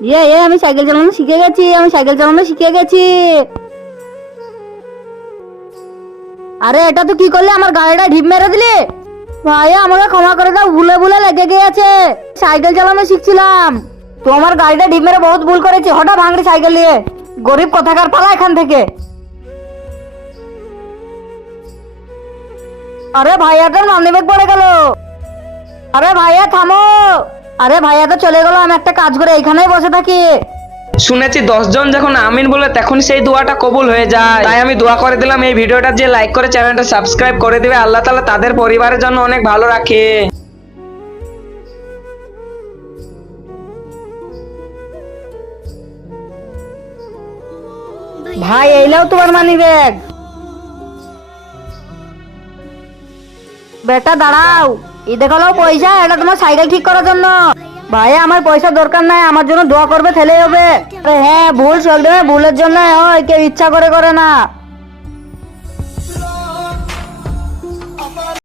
আমি সাইকেল চালানো শিখে গেছি, আরে এটা তো কি করলে, আমার গাড়িটা ঢিপ মেরে দিলি। ভাইয়া আমাকে ক্ষমা করে দাও, ভুলে ভুলে লেগে গিয়েছে, সাইকেল চালানো শিখছিলাম। তোমার গাড়িটা ঢিপ মেরে বহুত ভুল করেছি, হঠাৎ ভাঙড়ি সাইকেল নিয়ে, গরিব কোথাকার, পালা এখান থেকে। আরে ভাইয়াটার মানিব্যাগ পড়ে গেল। আরে ভাইয়া থামো। আরে ভাইয়া তো চলে গেল, আমি একটা কাজ করে এইখানেই বসে থাকি। শুনেছি 10 জন যখন আমিন বলে তখন সেই দোয়াটা কবুল হয়ে যায়, তাই আমি দোয়া করে দিলাম এই ভিডিওটা যে লাইক করে চ্যানেলটা সাবস্ক্রাইব করে দিবে, আল্লাহ তাআলা তাদের পরিবারের জন্য অনেক ভালো রাখে। ভাই এই নাও তোমার মানিব্যাগ। বেটা দাঁড়াও, এই দেখো নাও পয়সা, এটা তোমার সাইকেল ঠিক করার জন্য। ভাইয়া আমার পয়সা দরকার নাই, আমার জন্য দোয়া করবে, থেলে হবে। আরে হ্যাঁ, ভুল চলবে, ভুলের জন্য হয়, কেউ ইচ্ছা করে করে না।